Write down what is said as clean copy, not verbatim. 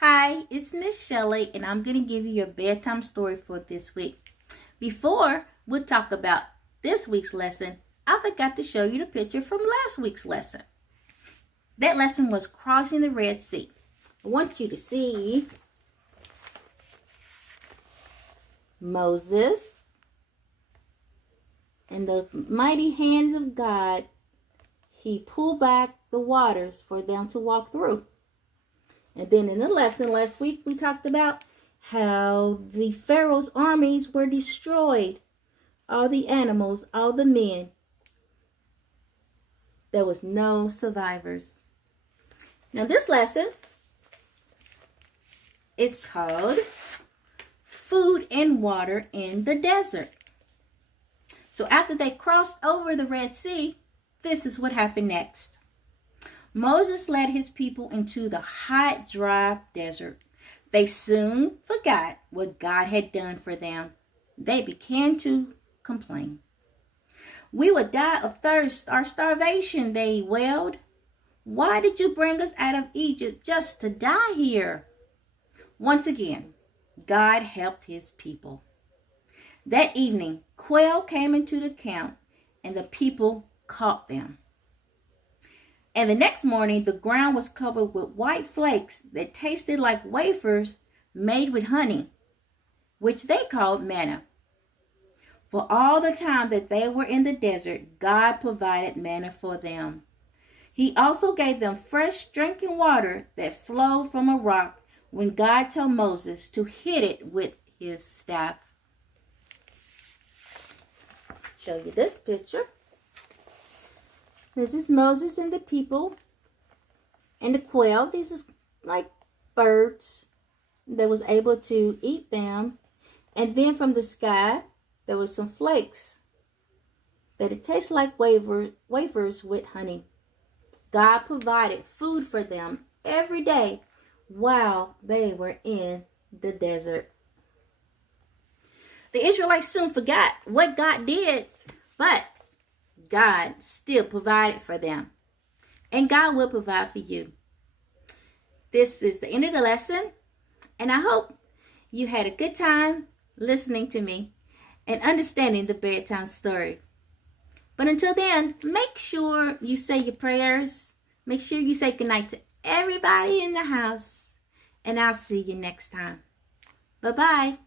Hi, it's Miss Shelley, and I'm going to give you your bedtime story for this week. Before we talk about this week's lesson, I forgot to show you the picture from last week's lesson. That lesson was crossing the Red Sea. I want you to see Moses and the mighty hands of God. He pulled back the waters for them to walk through. And then in the lesson last week, we talked about how the Pharaoh's armies were destroyed. All the animals, all the men. There was no survivors. Now this lesson is called Food and Water in the Desert. So after they crossed over the Red Sea, this is what happened next. Moses led his people into the hot, dry desert. They soon forgot what God had done for them. They began to complain. We would die of thirst or starvation, they wailed. Why did you bring us out of Egypt just to die here? Once again, God helped his people. That evening, quail came into the camp, and the people caught them. And the next morning, the ground was covered with white flakes that tasted like wafers made with honey, which they called manna. For all the time that they were in the desert, God provided manna for them. He also gave them fresh drinking water that flowed from a rock when God told Moses to hit it with his staff. Show you this picture. This is Moses and the people and the quail. These is like birds that was able to eat them. And then from the sky, there was some flakes that it tastes like wafers with honey. God provided food for them every day while they were in the desert. The Israelites soon forgot what God did, but God still provided for them. And God will provide for you. This is the end of the lesson. And I hope you had a good time listening to me and understanding the bedtime story. But until then, make sure you say your prayers. Make sure you say goodnight to everybody in the house. And I'll see you next time. Bye-bye.